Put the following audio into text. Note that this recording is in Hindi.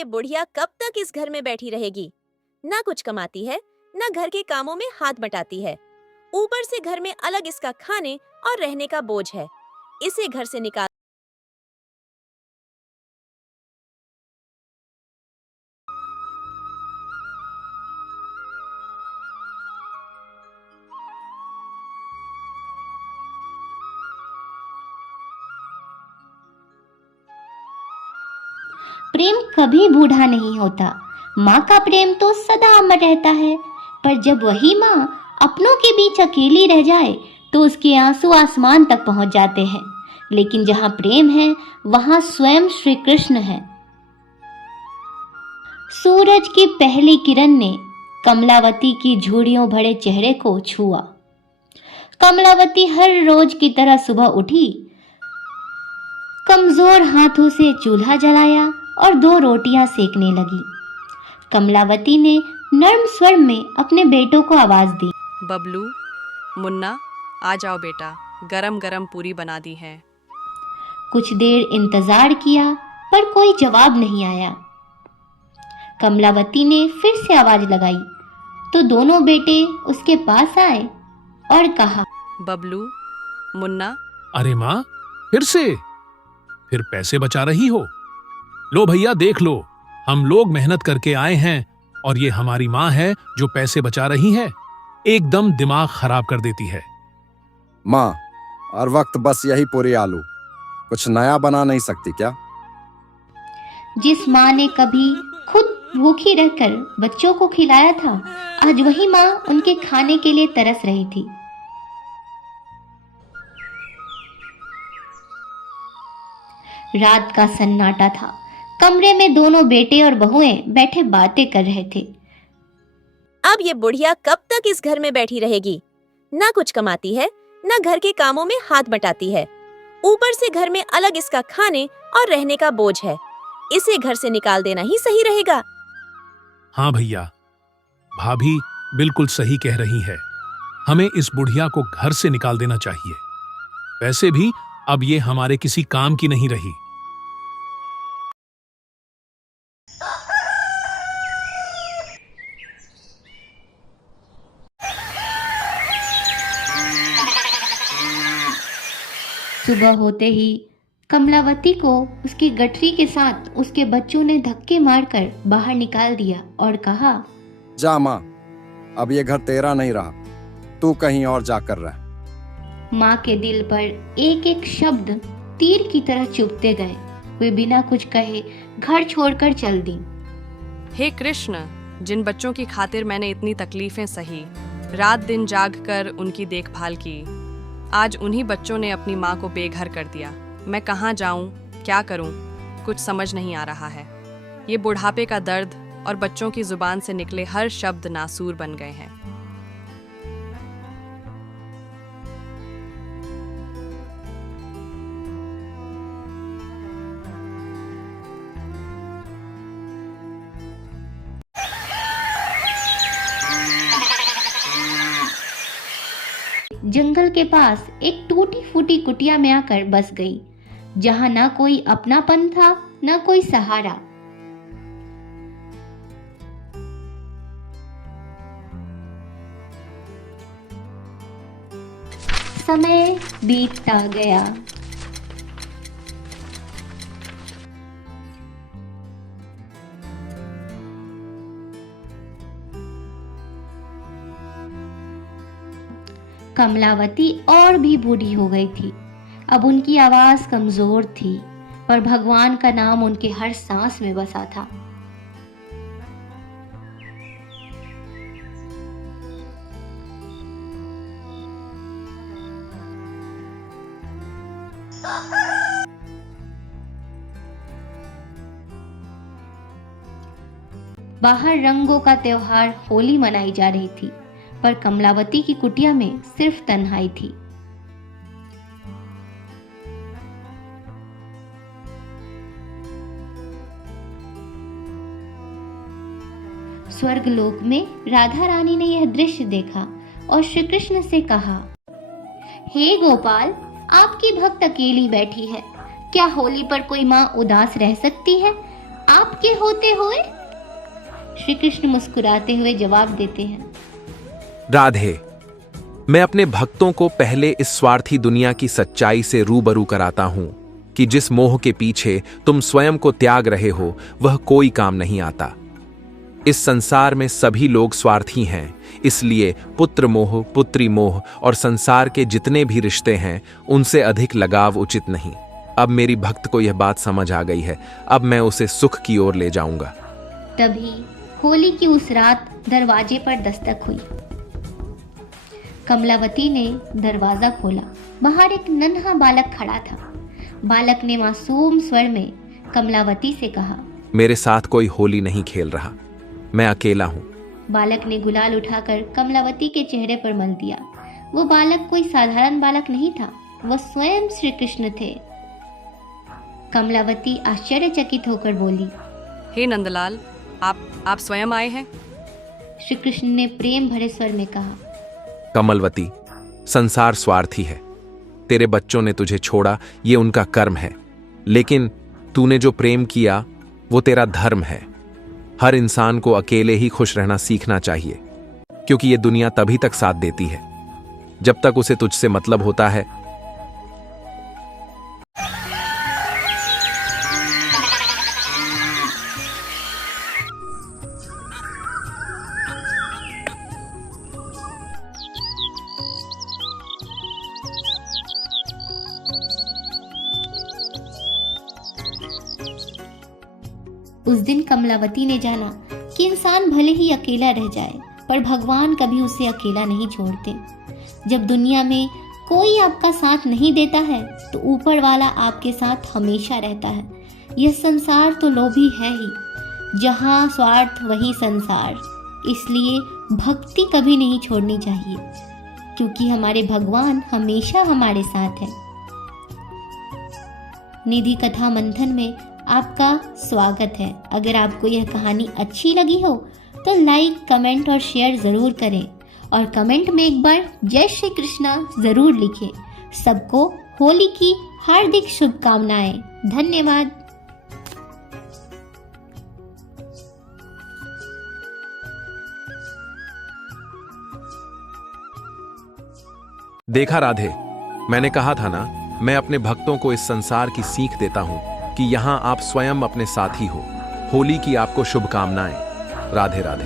ये बुढ़िया कब तक इस घर में बैठी रहेगी? ना कुछ कमाती है, ना घर के कामों में हाथ बटाती है। ऊपर से घर में अलग इसका खाने और रहने का बोझ है। इसे घर से निकाल। प्रेम कभी बूढ़ा नहीं होता। माँ का प्रेम तो सदा अमर रहता है, पर जब वही माँ अपनों के बीच अकेली रह जाए तो उसके आंसू आसमान तक पहुंच जाते हैं। लेकिन जहाँ प्रेम है वहाँ स्वयं श्री कृष्ण है। सूरज की पहली किरण ने कमलावती की झुर्रियों भरे चेहरे को छुआ। कमलावती हर रोज की तरह सुबह उठी, कमजोर हाथों से चूल्हा जलाया और 2 रोटियां सेकने लगी। कमलावती ने नर्म स्वर में अपने बेटों को आवाज दी। बबलू, मुन्ना, आ जाओ बेटा, गरम गरम पूरी बना दी है। कुछ देर इंतजार किया पर कोई जवाब नहीं आया। कमलावती ने फिर से आवाज लगाई तो दोनों बेटे उसके पास आए और कहा, बबलू, मुन्ना। अरे माँ, फिर पैसे बचा रही हो? लो भैया, देख लो, हम लोग मेहनत करके आए हैं और ये हमारी माँ है जो पैसे बचा रही है। एकदम दिमाग खराब कर देती है। माँ, हर वक्त बस यही पूरी आलू, कुछ नया बना नहीं सकती क्या? जिस माँ ने कभी खुद भूखी रहकर बच्चों को खिलाया था, आज वही माँ उनके खाने के लिए तरस रही थी। रात का सन्नाटा था। कमरे में दोनों बेटे और बहुएं बैठे बातें कर रहे थे। अब ये बुढ़िया कब तक इस घर में बैठी रहेगी? ना कुछ कमाती है, ना घर के कामों में हाथ बटाती है। ऊपर से घर में अलग इसका खाने और रहने का बोझ है। इसे घर से निकाल देना ही सही रहेगा। हाँ भैया, भाभी बिल्कुल सही कह रही है। हमें इस बुढ़िया को घर से निकाल देना चाहिए। वैसे भी अब ये हमारे किसी काम की नहीं रही। सुबह होते ही कमलावती को उसकी गठरी के साथ उसके बच्चों ने धक्के मारकर बाहर निकाल दिया और कहा, जा माँ, अब ये घर तेरा नहीं रहा, तू कहीं और जाकर रह। माँ के दिल पर एक एक शब्द तीर की तरह चुभते गए। वे बिना कुछ कहे घर छोड़कर चल दी। हे कृष्ण, जिन बच्चों की खातिर मैंने इतनी तकलीफें सही, रात दिन जाग कर उनकी देखभाल की, आज उन्हीं बच्चों ने अपनी माँ को बेघर कर दिया। मैं कहाँ जाऊँ, क्या करूँ, कुछ समझ नहीं आ रहा है। ये बुढ़ापे का दर्द और बच्चों की जुबान से निकले हर शब्द नासूर बन गए हैं। जंगल के पास एक टूटी फूटी कुटिया में आकर बस गई, जहां ना कोई अपनापन था, ना कोई सहारा। समय बीतता गया। कमलावती और भी बूढ़ी हो गई थी। अब उनकी आवाज कमजोर थी, पर भगवान का नाम उनके हर सांस में बसा था। बाहर रंगों का त्योहार होली मनाई जा रही थी, पर कमलावती की कुटिया में सिर्फ तन्हाई थी। स्वर्गलोक में राधा रानी ने यह दृश्य देखा और श्री कृष्ण से कहा, हे गोपाल, आपकी भक्त अकेली बैठी है। क्या होली पर कोई माँ उदास रह सकती है? आपके होते हुए? श्री कृष्ण मुस्कुराते हुए जवाब देते हैं, राधे, मैं अपने भक्तों को पहले इस स्वार्थी दुनिया की सच्चाई से रूबरू कराता हूं कि जिस मोह के पीछे तुम स्वयं को त्याग रहे हो वह कोई काम नहीं आता। इस संसार में सभी लोग स्वार्थी हैं, इसलिए पुत्र मोह, पुत्री मोह और संसार के जितने भी रिश्ते हैं उनसे अधिक लगाव उचित नहीं। अब मेरी भक्त को यह बात समझ आ गई है, अब मैं उसे सुख की ओर ले जाऊंगा। तभी होली की उस रात दरवाजे पर दस्तक हुई। कमलावती ने दरवाजा खोला। बाहर एक नन्हा बालक खड़ा था। बालक ने मासूम स्वर में कमलावती से कहा, मेरे साथ कोई होली नहीं खेल रहा, मैं अकेला हूं। बालक ने गुलाल उठाकर कमलावती के चेहरे पर मल दिया। वो बालक कोई साधारण बालक नहीं था, वह स्वयं श्री कृष्ण थे। कमलावती आश्चर्यचकित होकर बोली, हे नंदलाल, आप स्वयं आए हैं? श्री कृष्ण ने प्रेम भरे स्वर में कहा, कमलवती, संसार स्वार्थी है। तेरे बच्चों ने तुझे छोड़ा, ये उनका कर्म है, लेकिन तूने जो प्रेम किया वो तेरा धर्म है। हर इंसान को अकेले ही खुश रहना सीखना चाहिए, क्योंकि ये दुनिया तभी तक साथ देती है जब तक उसे तुझसे मतलब होता है। उस दिन कमलावती ने जाना कि इंसान भले ही अकेला रह जाए, पर भगवान कभी उसे अकेला नहीं छोड़ते। जब दुनिया में कोई आपका साथ नहीं देता है तो ऊपर वाला आपके साथ हमेशा रहता है। यह संसार तो लोभी है ही, जहाँ स्वार्थ वही संसार। इसलिए भक्ति कभी नहीं छोड़नी चाहिए, क्योंकि हमारे भगवान हमेशा हमारे साथ हैं। निधि कथा मंथन में आपका स्वागत है। अगर आपको यह कहानी अच्छी लगी हो तो लाइक, कमेंट और शेयर ज़रूर करें, और कमेंट में एक बार जय श्री कृष्णा ज़रूर लिखें। सबको होली की हार्दिक शुभकामनाएं। धन्यवाद। देखा राधे, मैंने कहा था ना, मैं अपने भक्तों को इस संसार की सीख देता हूं कि यहां आप स्वयं अपने साथी हो। होली की आपको शुभकामनाएं। राधे राधे।